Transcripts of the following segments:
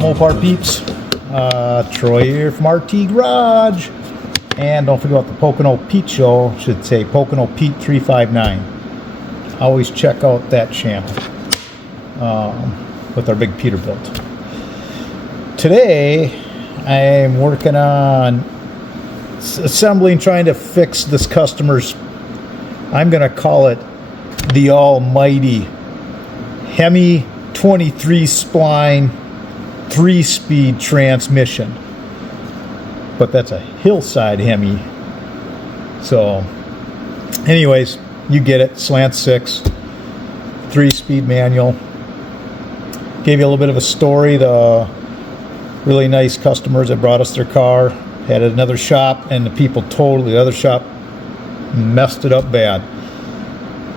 Mopar peeps? Troy here from RT Garage. And don't forget about the Pocono Pete Show. Should say Pocono Pete 359. Always check out that channel with our big Peterbilt. Today I'm working on assembling, trying to fix this customer's, I'm going to call it the almighty Hemi 23 spline 3-speed transmission, but that's a Hillside Hemi. So anyways, you get it. Slant 6 3-speed manual. Gave you a little bit of a story. The really nice customers that brought us their car had another shop, and the other shop messed it up bad.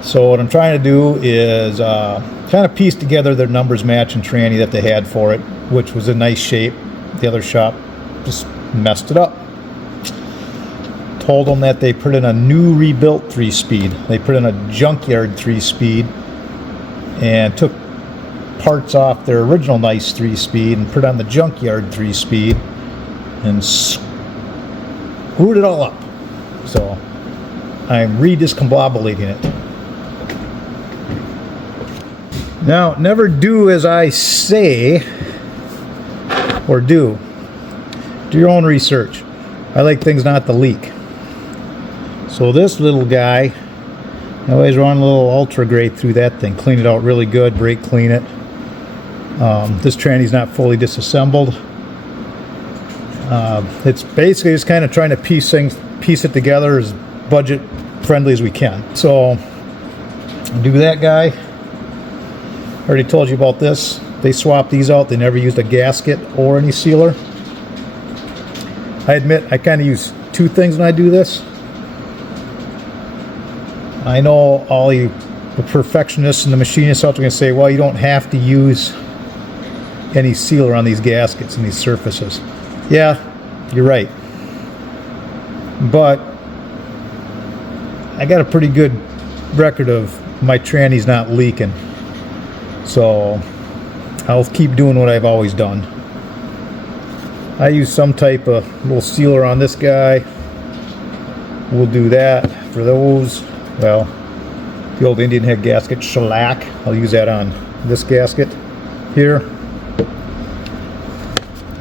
So what I'm trying to do is kind of piece together their numbers match and tranny that they had for it, which was a nice shape. The other shop just messed it up. Told them that they put in a new rebuilt 3-speed. They put in a junkyard 3-speed and took parts off their original nice 3-speed and put on the junkyard 3-speed and screwed it all up. So I'm rediscombobulating it. Now, never do as I say, or do. Do your own research. I like things not to leak. So this little guy, I always run a little ultra grade through that thing. Clean it out really good, brake clean it. This tranny's not fully disassembled. It's basically just kind of trying to piece it together as budget friendly as we can. So, do that guy. I already told you about this. They swapped these out. They never used a gasket or any sealer. I admit I kind of use two things when I do this. I know all you the perfectionists and the machinists out there are going to say, well, you don't have to use any sealer on these gaskets and these surfaces. Yeah, you're right. But I got a pretty good record of my trannies not leaking. So I'll keep doing what I've always done. I use some type of little sealer on this guy. We'll do that for those. Well, the old Indian head gasket shellac. I'll use that on this gasket here.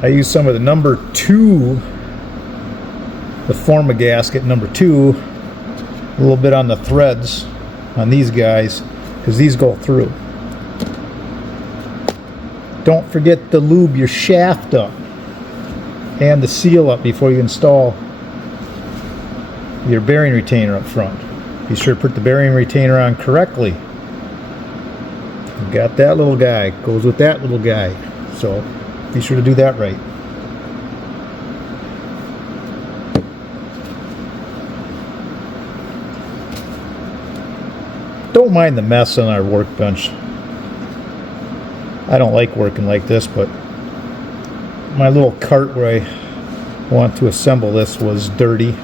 I use some of the number 2, the Forma gasket number 2, a little bit on the threads on these guys, because these go through. Don't forget to lube your shaft up and the seal up before you install your bearing retainer up front. Be sure to put the bearing retainer on correctly. Got that little guy, goes with that little guy. So be sure to do that right. Don't mind the mess on our workbench. I don't like working like this, but my little cart where I want to assemble this was dirty.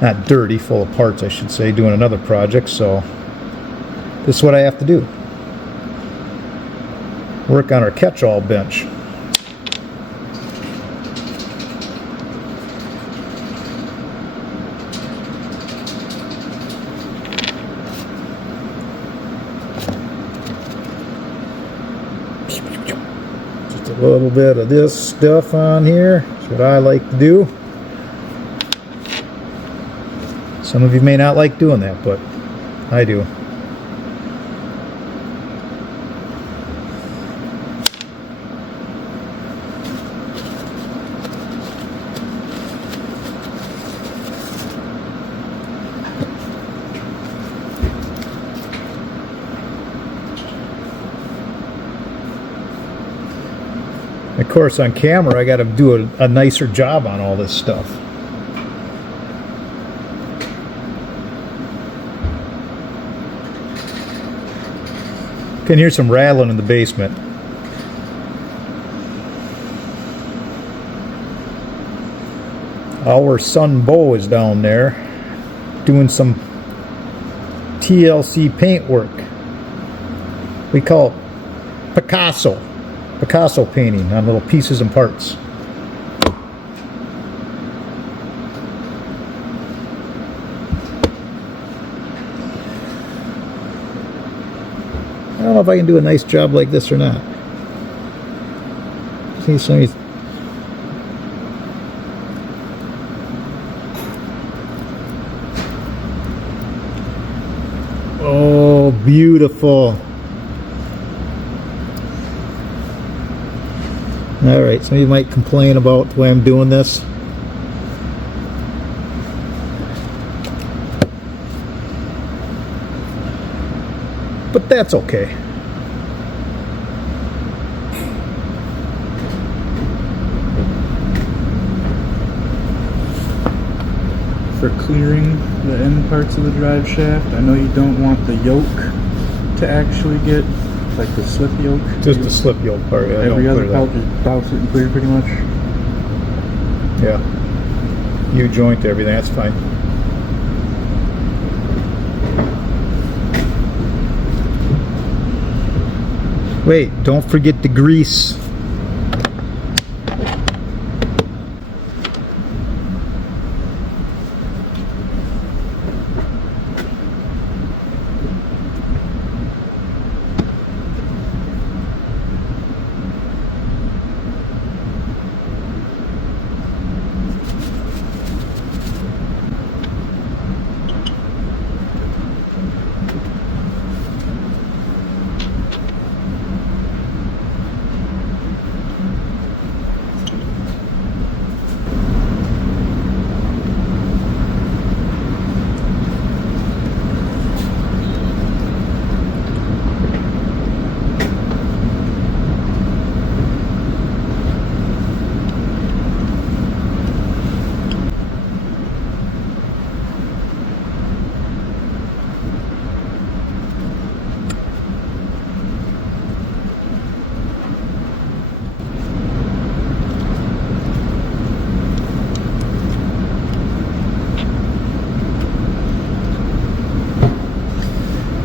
Not dirty, full of parts I should say, doing another project, so this is what I have to do. Work on our catch-all bench. A little bit of this stuff on here. That's what I like to do. Some of you may not like doing that, but I do. Of course, on camera, I got to do a nicer job on all this stuff. Can hear some rattling in the basement. Our son Bo is down there doing some TLC paint work. We call it Picasso. Picasso painting on little pieces and parts. I don't know if I can do a nice job like this or not. See some of these. Oh, beautiful. Alright, some of you might complain about the way I'm doing this. But that's okay. For clearing the end parts of the drive shaft, I know you don't want the yoke to actually get, like the slip yoke. Just the slip yoke part. Yeah, every other part, just douse it and clear pretty much. Yeah. You joint everything, that's fine. Wait, don't forget the grease.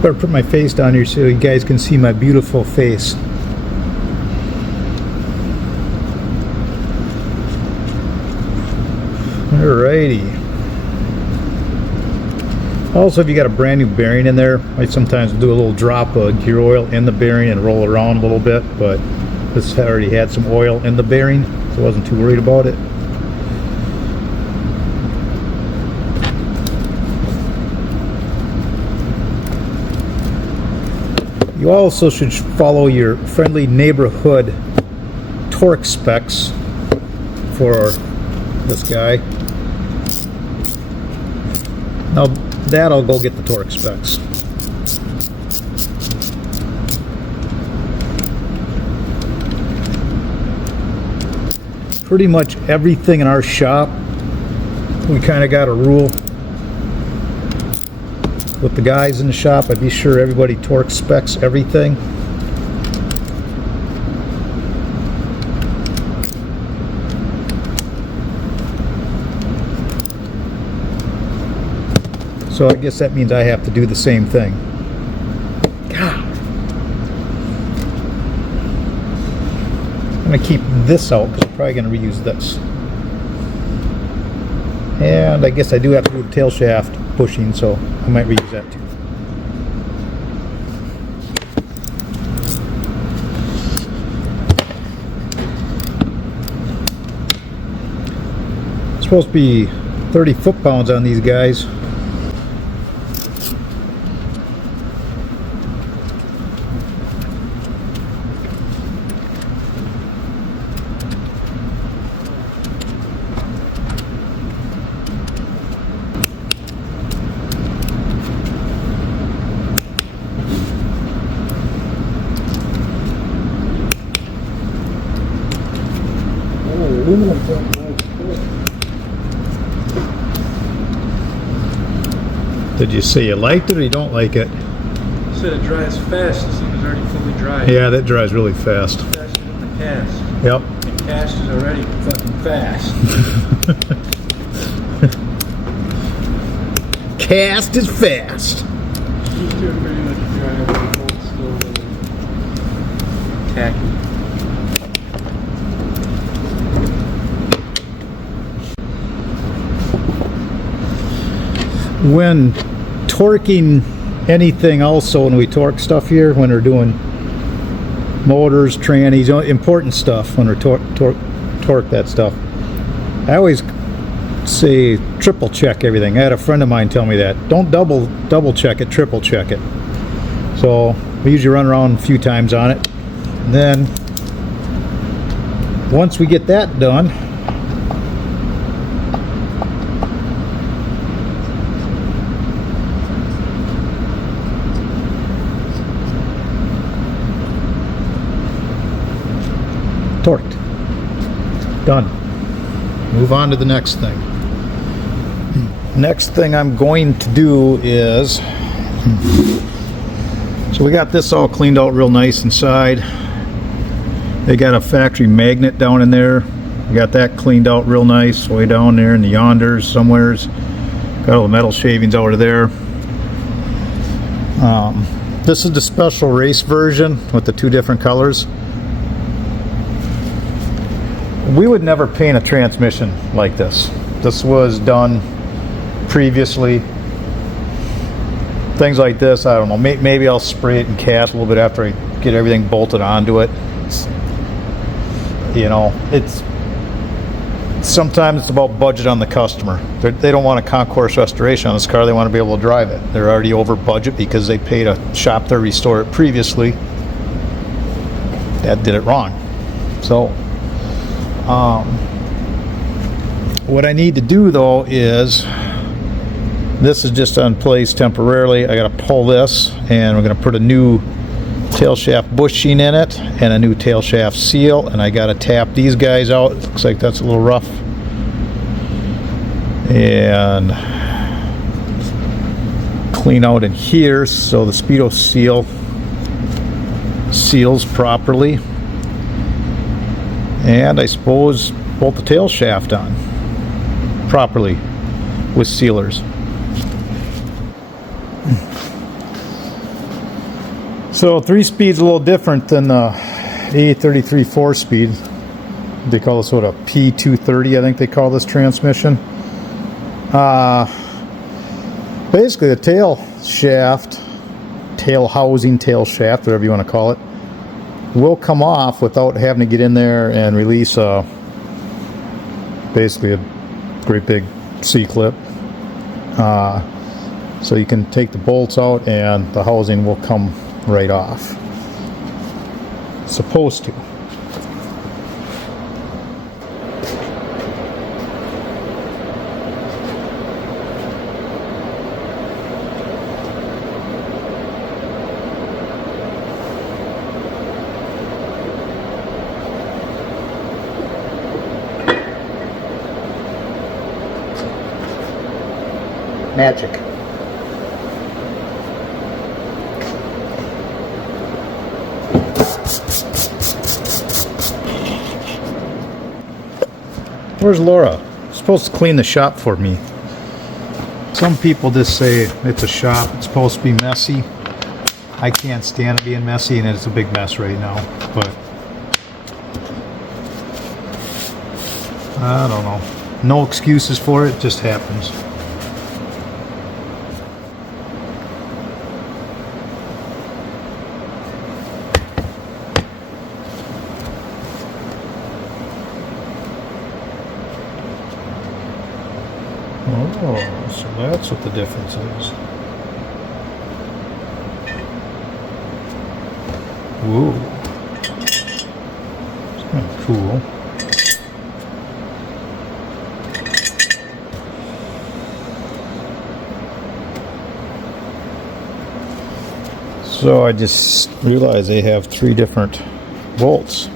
Better put my face down here so you guys can see my beautiful face. Alrighty. Also, if you got a brand new bearing in there, I sometimes do a little drop of gear oil in the bearing and roll it around a little bit, but this already had some oil in the bearing, so I wasn't too worried about it. You also should follow your friendly neighborhood torque specs for this guy. Now that I'll go get the torque specs. Pretty much everything in our shop, we kind of got a rule with the guys in the shop. I'd be sure everybody torque specs everything. So I guess that means I have to do the same thing. God. I'm going to keep this out because I'm probably going to reuse this. And I guess I do have to do the tail shaft bushing, so I might reuse that too. It's supposed to be 30 foot-pounds on these guys. Did you say you liked it or you don't like it? You said it dries fast. This thing is already fully dry. Yeah, that dries really fast. Faster than the cast. Yep. The cast is already fucking fast. Cast is fast. These two are pretty much dry over the cold stove. Tacky. when torquing anything, also when we torque stuff here, when we're doing motors, trannies, important stuff, when we're torque that stuff, I always say triple check everything. I had a friend of mine tell me that. Don't double check it, triple check it. So we usually run around a few times on it. And then once we get that done, torqued. Done. Move on to the next thing. Next thing I'm going to do is, so we got this all cleaned out real nice inside. They got a factory magnet down in there. We got that cleaned out real nice, way down there in the yonders somewheres. Got all the metal shavings over there. This is the special race version with the two different colors. We would never paint a transmission like this. This was done previously. Things like this, I don't know, maybe I'll spray it and cast a little bit after I get everything bolted onto it. You know, sometimes it's about budget on the customer. They don't want a concourse restoration on this car, they want to be able to drive it. They're already over budget because they paid a shop to restore it previously that did it wrong. So what I need to do though is, this is just in place temporarily. I got to pull this, and we're going to put a new tail shaft bushing in it and a new tail shaft seal, and I got to tap these guys out. It looks like that's a little rough, and clean out in here so the Speedo seal seals properly. And I suppose bolt the tail shaft on properly with sealers. So 3-speed's a little different than the A33 4-speed. They call this what, a P230, I think they call this transmission. Basically the tail shaft, tail housing, tail shaft, whatever you want to call it, will come off without having to get in there and release basically a great big C-clip. So you can take the bolts out and the housing will come right off. Supposed to. Magic. Where's Laura? She's supposed to clean the shop for me. Some people just say it's a shop, it's supposed to be messy. I can't stand it being messy, and it's a big mess right now, but I don't know. No excuses for it, just happens. Oh, so that's what the difference is. Whoa. It's kind of cool. So I just realized they have 3 different bolts.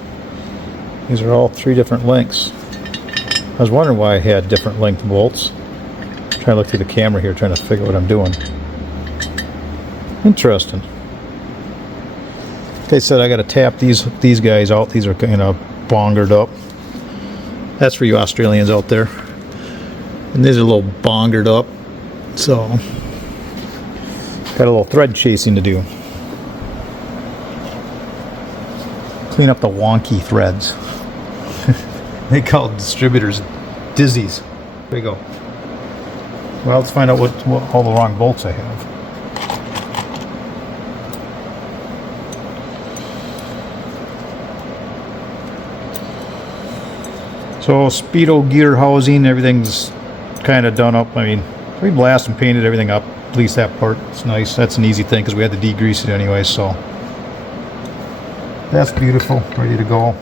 These are all 3 different lengths. I was wondering why I had different length bolts. I'm trying to look through the camera here, trying to figure out what I'm doing. Interesting. Like I said, I got to tap these guys out. These are kind of bongered up. That's for you Australians out there. And these are a little bongered up. So, got a little thread chasing to do. Clean up the wonky threads. They call distributors dizzies. There you go. Well, let's find out what all the wrong bolts I have. So Speedo gear housing, everything's kind of done up. I mean, we blasted and painted everything up. At least that part. It's nice. That's an easy thing because we had to degrease it anyway. So that's beautiful. Ready to go.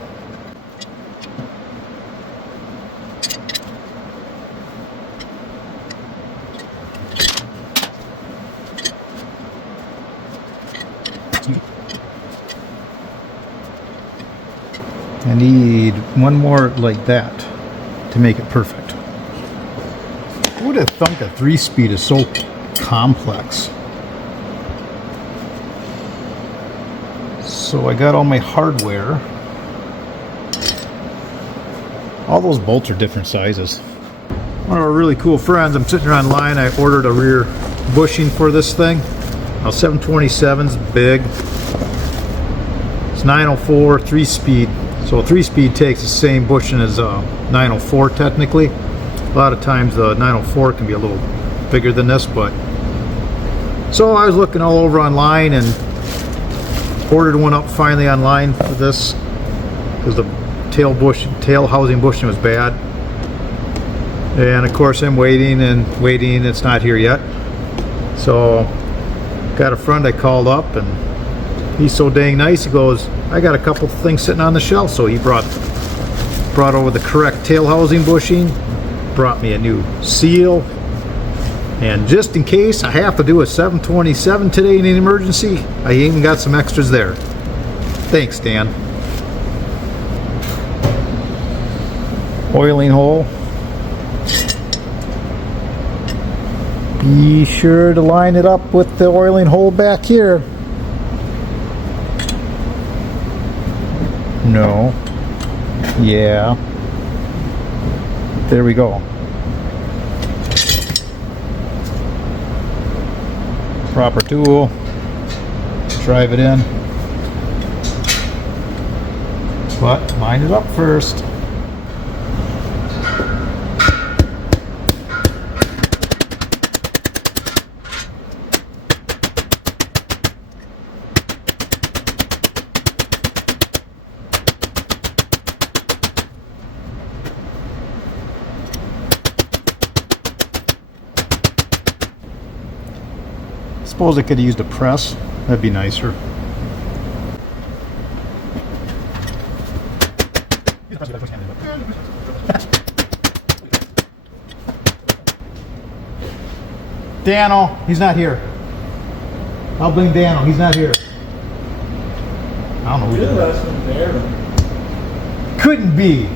I need one more like that to make it perfect. Who would have thunk a 3-speed is so complex? So I got all my hardware. All those bolts are different sizes. One of our really cool friends, I'm sitting here online, I ordered a rear bushing for this thing. Now 727's big. It's 904 3-speed. So a 3-speed takes the same bushing as a 904 technically. A lot of times the 904 can be a little bigger than this, but so I was looking all over online and ordered one up finally online for this because the tail housing bushing was bad. And of course I'm waiting and waiting, it's not here yet. So got a friend I called up and he's so dang nice, he goes, I got a couple things sitting on the shelf. So he brought over the correct tail housing bushing, brought me a new seal, and just in case I have to do a 727 today in an emergency, I even got some extras there. Thanks, Dan. Oiling hole. Be sure to line it up with the oiling hole back here. No. Yeah. There we go. Proper tool. Drive it in. But line it up first. Suppose I could have used a press. That'd be nicer. Dano, he's not here. I'll bring Dano, he's not here. I don't know who did that. Couldn't be.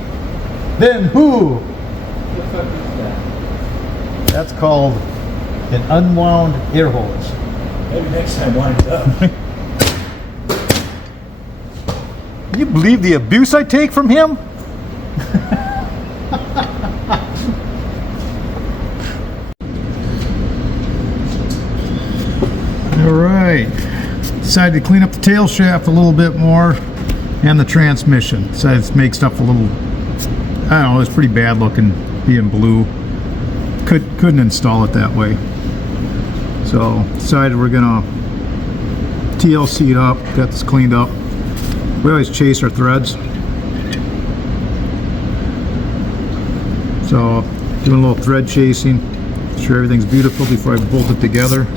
Then who? What the fuck is that? That's called an unwound air hose. Maybe next time wind it up. You believe the abuse I take from him? Alright, decided to clean up the tail shaft a little bit more and the transmission. Decided to make stuff a little, I don't know, it's pretty bad looking being blue. Couldn't install it that way. So decided we're gonna TLC it up, got this cleaned up. We always chase our threads. So doing a little thread chasing, make sure everything's beautiful before I bolt it together.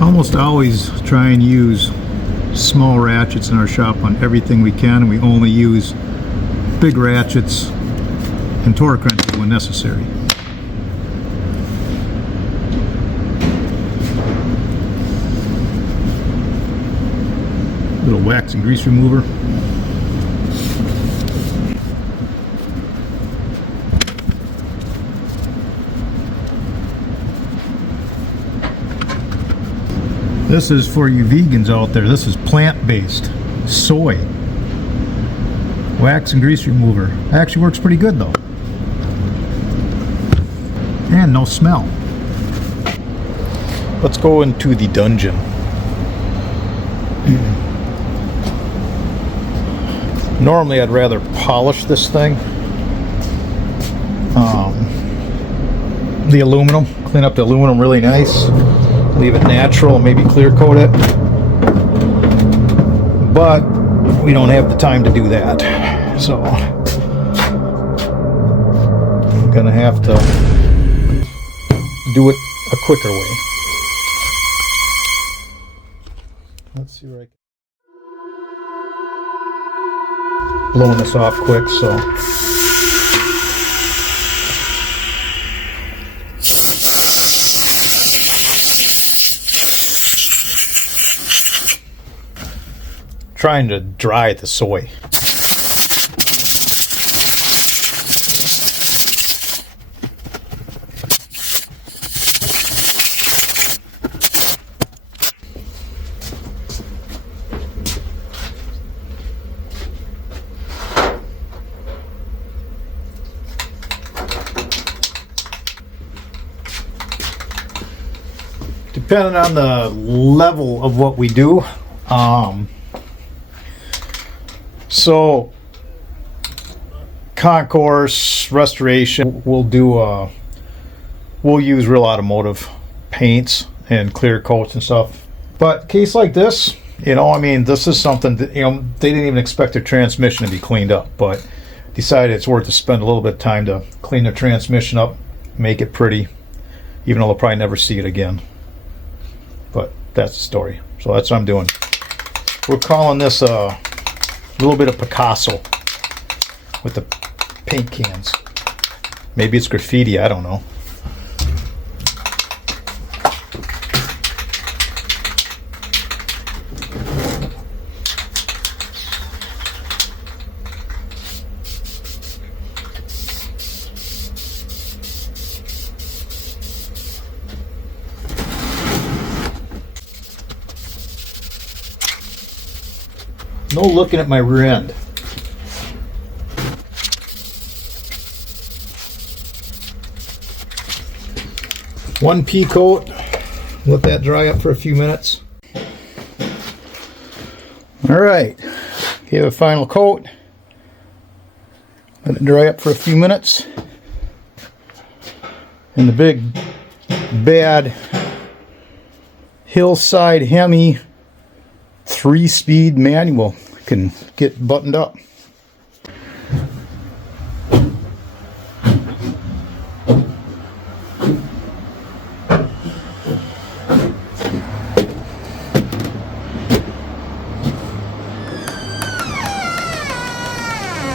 Almost always try and use small ratchets in our shop on everything we can. We only use big ratchets and torque wrenches when necessary. Little wax and grease remover. This is for you vegans out there. This is plant-based soy wax and grease remover. Actually works pretty good though, and no smell. Let's go into the dungeon. Normally I'd rather polish this thing, the aluminum, clean up the aluminum really nice, leave it natural, maybe clear coat it, but we don't have the time to do that, so I'm gonna have to do it a quicker way. Let's see where I can blowing this off quick, so trying to dry the soy. Depending on the level of what we do, so concourse restoration, we'll use real automotive paints and clear coats and stuff. But case like this, you know, I mean, this is something that, you know, they didn't even expect their transmission to be cleaned up, but decided it's worth to spend a little bit of time to clean their transmission up, make it pretty, even though they'll probably never see it again. But that's the story. So that's what I'm doing. We're calling this a little bit of Picasso with the paint cans. Maybe it's graffiti, I don't know. No looking at my rear end. One pea coat. Let that dry up for a few minutes. All right, give a final coat. Let it dry up for a few minutes. And the big bad Hillside Hemi 3-speed manual can get buttoned up.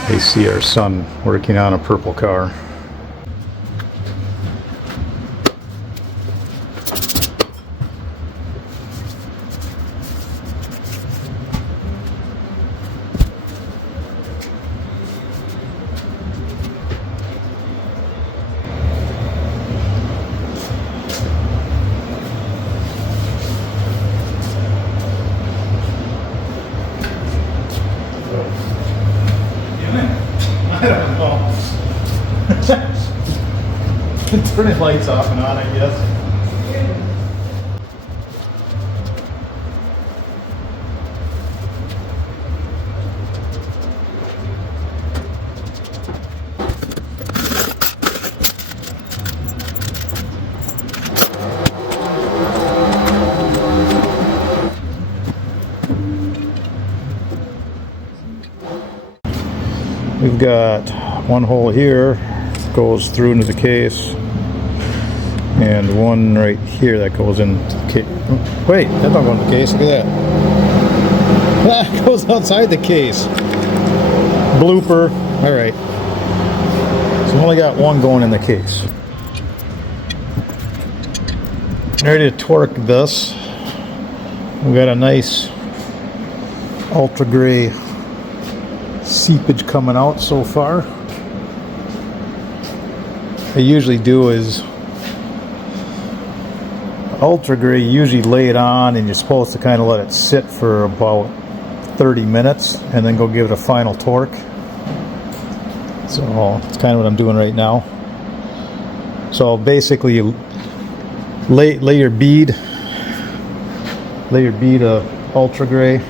They see our son working on a purple car. I don't know. Turning lights off and on, I guess. We've got one hole here, goes through into the case, and one right here that goes in the case. Wait, that don't go in the case, look at that. That goes outside the case. Blooper. Alright. So we only got one going in the case. Ready to torque this. We've got a nice ultra gray seepage coming out so far. What I usually do is Ultra Gray, you usually lay it on and you're supposed to kind of let it sit for about 30 minutes and then go give it a final torque. So it's kind of what I'm doing right now. So basically you lay your bead of Ultra Gray,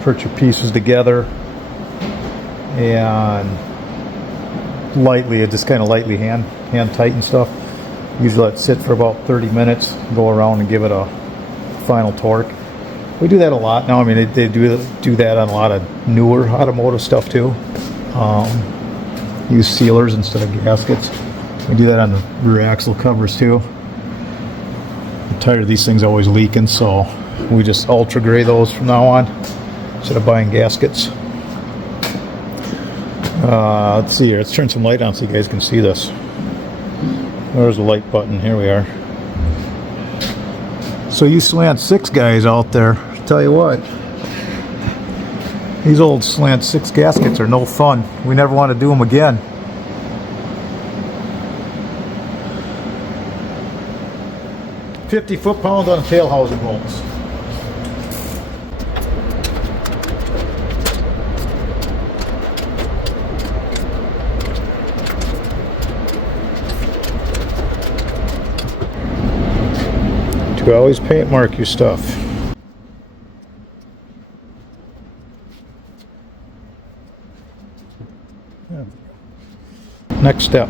put your pieces together, and lightly, just kind of lightly hand tighten stuff. Usually let it sit for about 30 minutes, go around and give it a final torque. We do that a lot now. I mean, they do that on a lot of newer automotive stuff too. Use sealers instead of gaskets. We do that on the rear axle covers too. I'm tired of these things always leaking, so we just Ultra Gray those from now on instead of buying gaskets. Let's see here. Let's turn some light on so you guys can see this. There's the light button. Here we are. So you slant 6 guys out there, tell you what, these old slant 6 gaskets are no fun. We never want to do them again. $50 foot-pounds on tail housing bolts. You always paint mark your stuff. Next step.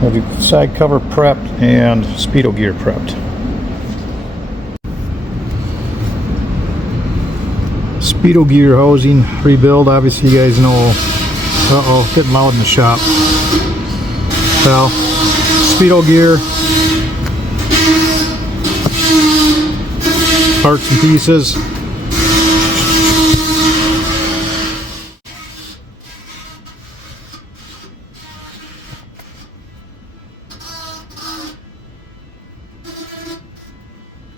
Have your side cover prepped and Speedo gear prepped. Speedo gear housing rebuild. Obviously you guys know, uh-oh, getting loud in the shop. Well, Speedo gear, parts and pieces.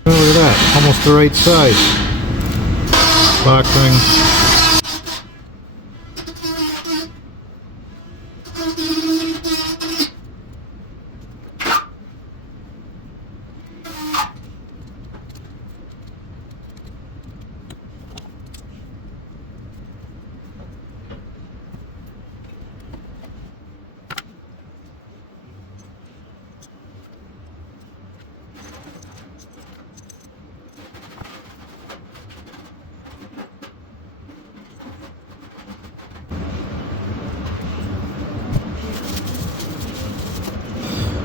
Look at that, almost the right size. Lock ring.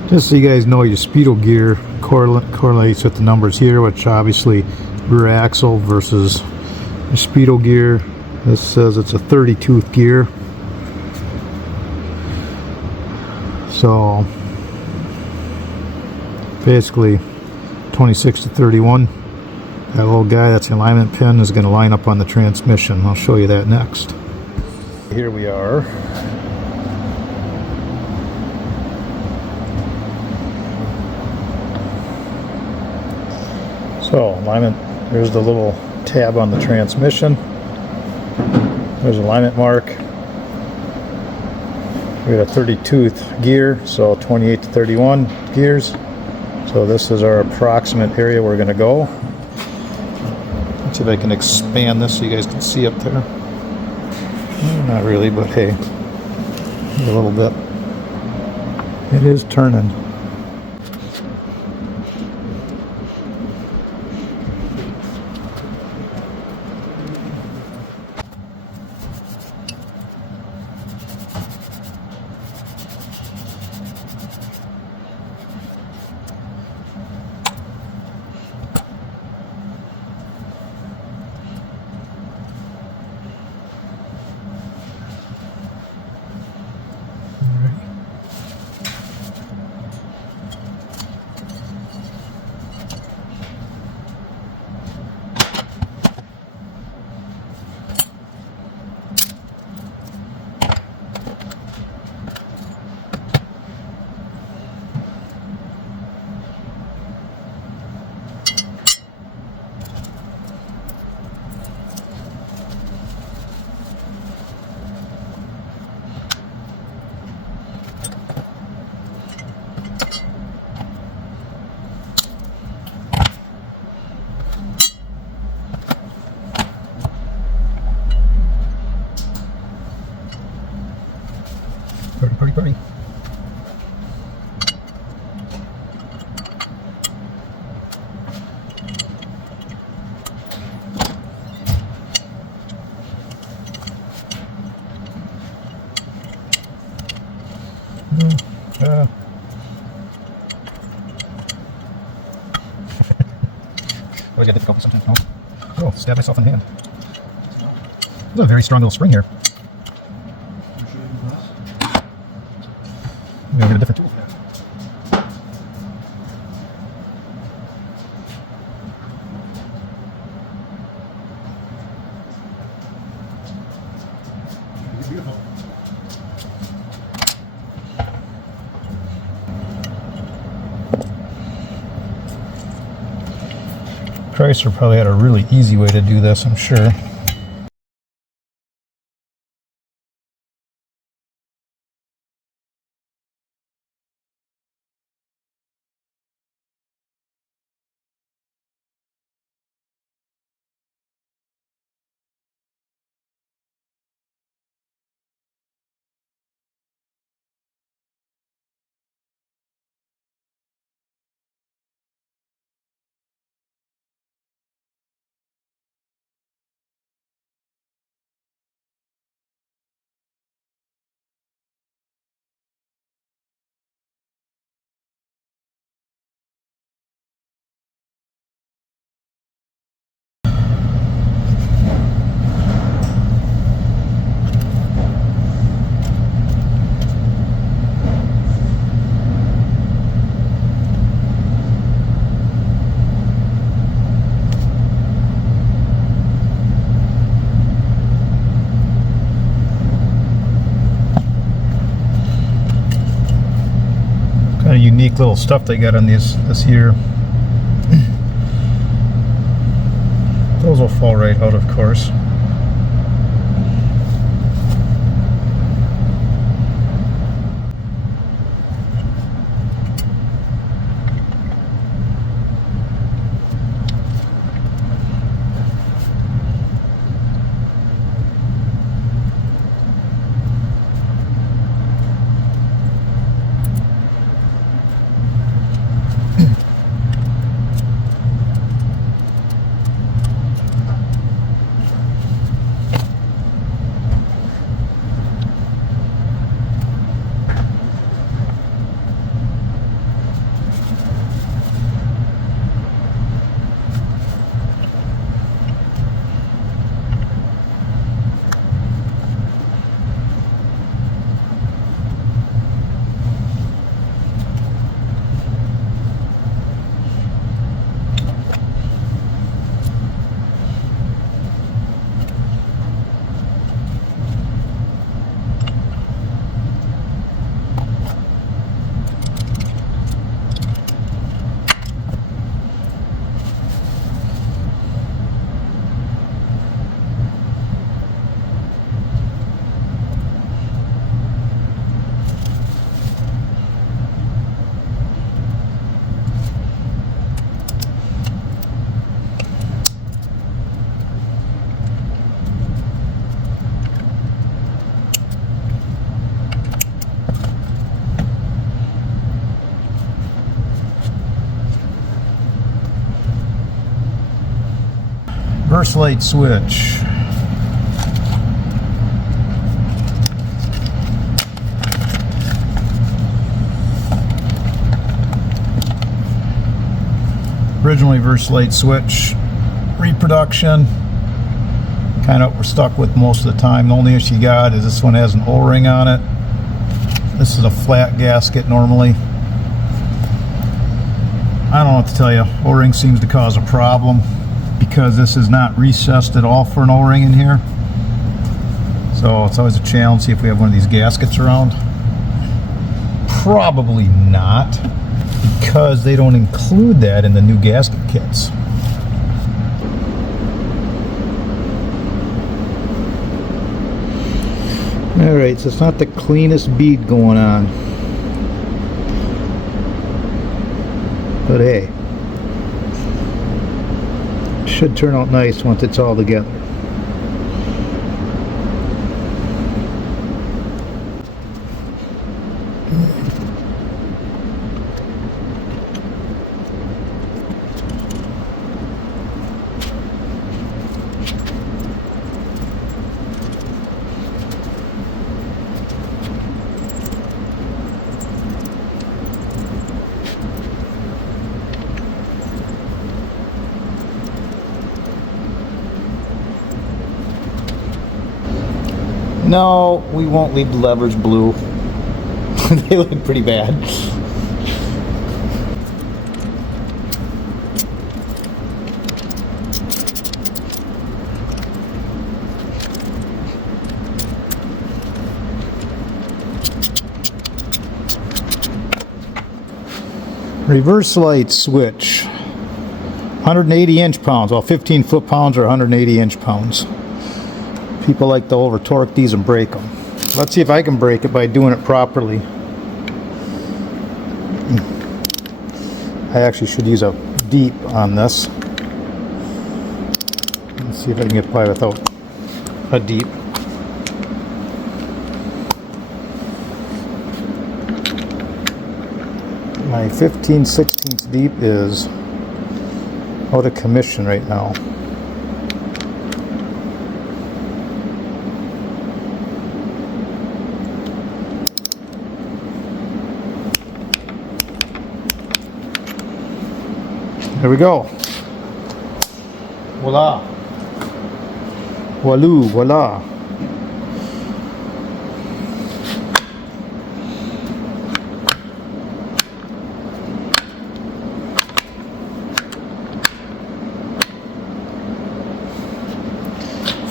Just so you guys know, your Speedo gear correlates with the numbers here, which obviously rear axle versus your Speedo gear. This says it's a 30-tooth gear. So basically 26 to 31. That little guy, that's the alignment pin, is going to line up on the transmission. I'll show you that next. Here we are. So alignment, there's the little tab on the transmission. There's alignment mark. We got a 30-tooth gear, so 28 to 31 gears. So this is our approximate area we're going to go. Let's see if I can expand this so you guys can see up there. Not really, but hey, a little bit. It is turning. party. Always get difficult sometimes. Oh, stab myself in the hand. There's a very strong little spring here. I'm gonna get a different tool. Beautiful. Chrysler probably had a really easy way to do this, I'm sure. Kind of unique little stuff they got on these this year. Those will fall right out, of course. Reverse light switch. Originally reverse light switch, reproduction, kind of what we're stuck with most of the time. The only issue you got is this one has an O-ring on it. This is a flat gasket normally. I don't know what to tell you. O-ring seems to cause a problem because this is not recessed at all for an O-ring in here. So it's always a challenge, see if we have one of these gaskets around. Probably not, because they don't include that in the new gasket kits. Alright, so it's not the cleanest bead going on. But hey, should turn out nice once it's all together. No, we won't leave the levers blue. They look pretty bad. Reverse light switch. 180 inch-pounds. Well, 15 foot-pounds or 180 inch-pounds. People like to over torque these and break them. Let's see if I can break it by doing it properly. I actually should use a deep on this. Let's see if I can get by without a deep. My 15/16 deep is out of commission right now. There we go. Voila. Waloo, voila.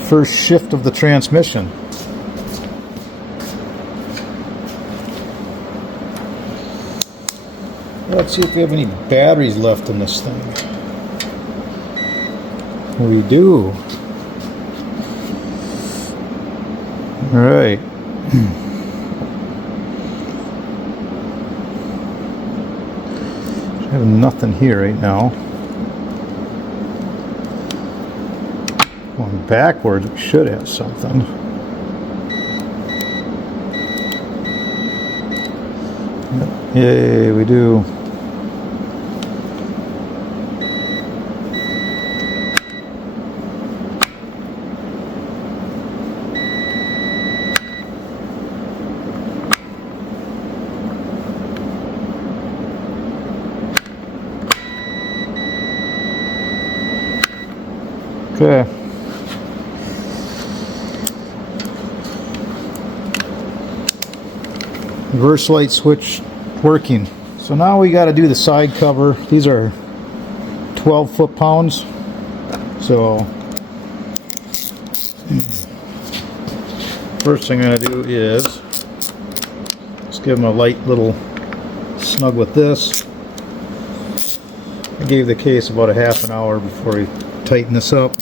First shift of the transmission. Let's see if we have any batteries left in this thing. We do. All right. I have nothing here right now. Going backwards, we should have something. Yay, we do. Okay. Reverse light switch working. So now we got to do the side cover. These are 12 foot-pounds. So first thing I'm going to do is just give them a light little snug with this. I gave the case about a half an hour before we tighten this up.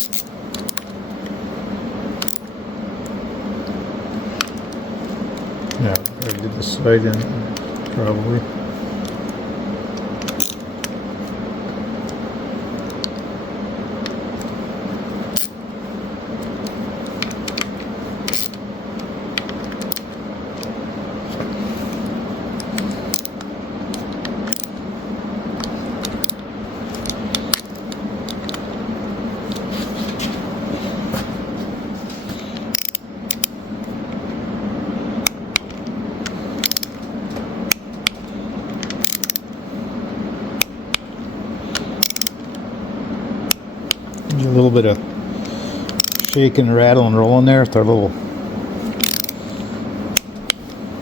Yeah, I did the side in probably. A little bit of shake and rattle and roll in there with our little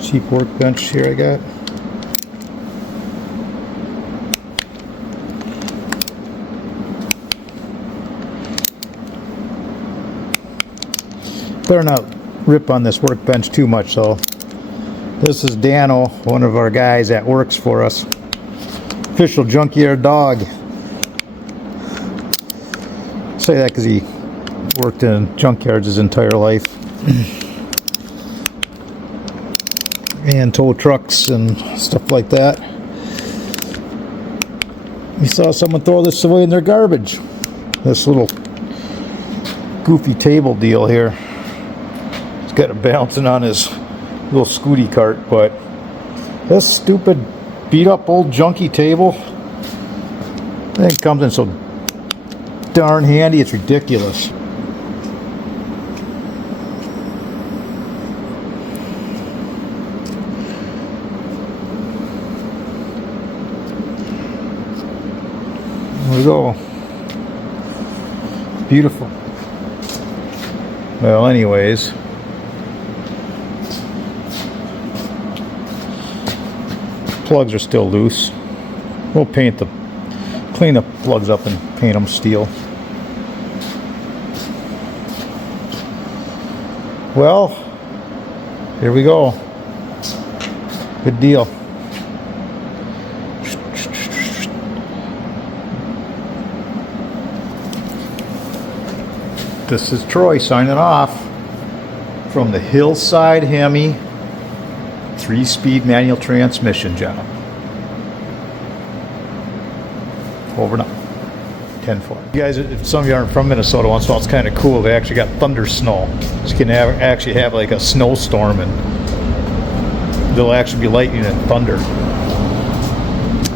cheap workbench here I got. Better not rip on this workbench too much. So this is Dano, one of our guys that works for us. Official junkyard dog. Say that because he worked in junkyards his entire life and tow trucks and stuff like that. We saw someone throw this away in their garbage. This little goofy table deal here. He's got it bouncing on his little scooty cart, but this stupid beat up old junky table, I think comes in so darn handy, it's ridiculous. There we go. Beautiful. Well, anyways, plugs are still loose. We'll clean the plugs up and paint them steel. Well, here we go. Good deal. This is Troy signing off from the Hillside Hemi 3-speed manual transmission job. Over and out. 10-4. You guys, if some of you aren't from Minnesota, once in a while it's kind of cool. They actually got thunder snow. So you can actually have like a snowstorm and there'll actually be lightning and thunder.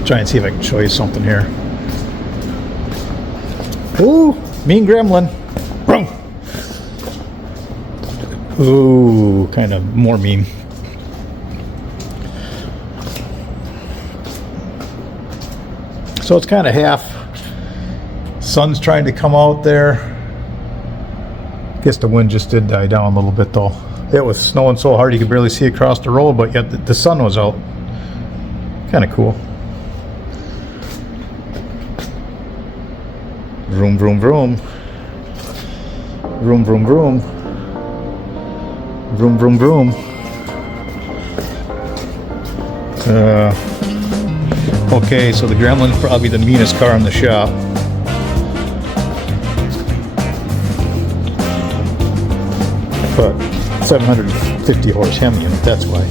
Try and see if I can show you something here. Ooh, mean gremlin. Ooh, kind of more mean. So it's kind of half. Sun's trying to come out there. Guess the wind just did die down a little bit though. It was snowing so hard you could barely see across the road, but yet the sun was out. Kind of cool. Vroom, vroom, vroom. Vroom, vroom, vroom. Vroom, vroom, vroom. Okay, so the Gremlin's probably the meanest car in the shop. But 750 horse Hemi in it, that's why.